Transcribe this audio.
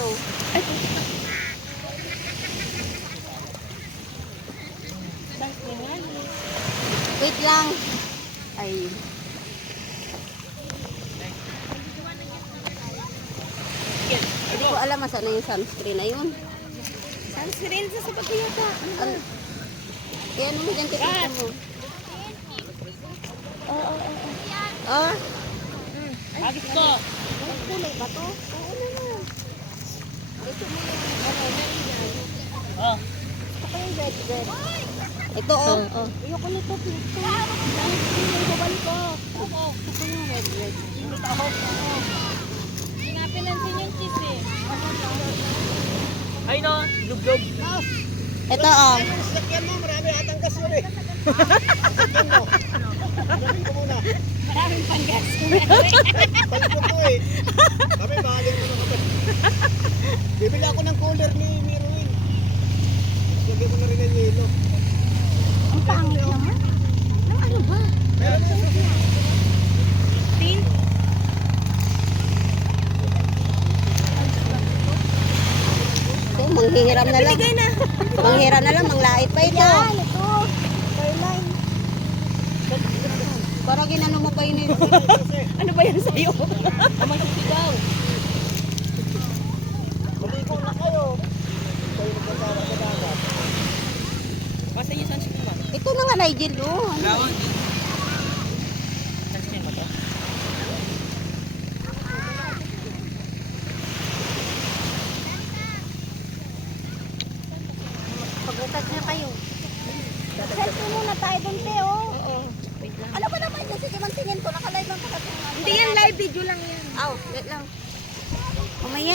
ano. Wait lang. Ay. Hindi ko alam saan na yung sunscreen na yun. Sunscreen sa sapat yata. Ano? Kaya ano mo dyan, titita mo. Oo. Oh. Agis ko. Ang kulay ba to? Oo naman. Ito mo yung Oh. Ito pa yung red. Ito oh. Ayoko nito, pink to. Ay, babalik ko. Ito yung red. Pinansin yung cheese eh. Ay no, lug-lug. Ito oh. Sakyan mo, marami atang gas yun eh. Sakyan mo. Sabihin ko muna. Maraming panggas. Palit ko eh. Sabi, bahalin mo naman. Bibili ako ng cooler ni Ruin. Lagyan mo na rin ng yelo. Ang pangit naman. Ano ba? Meron na yun. Tin? Ito, manghihiram na lang. Binigay na. Manghihiram na lang, manglait pa ito. Yan, ito. Caroline. Parang ginano mo pa yun eh. Ano ba yan sa'yo? Amang sigaw. Maligo na kayo. Kayo magkasama sa dagat. Basta yung sunscreen mo. Ito na nga, Nigel. Oh. Ano? Sunscreen mo to. Pag-retouch na kayo. Selfie muna tayo dun, te, oh. Oo. Wait lang. Ano ba naman yun? Sige, mantingin ko. Nakalive lang pala. Hindi yan live video lang yan. Aw, wait lang.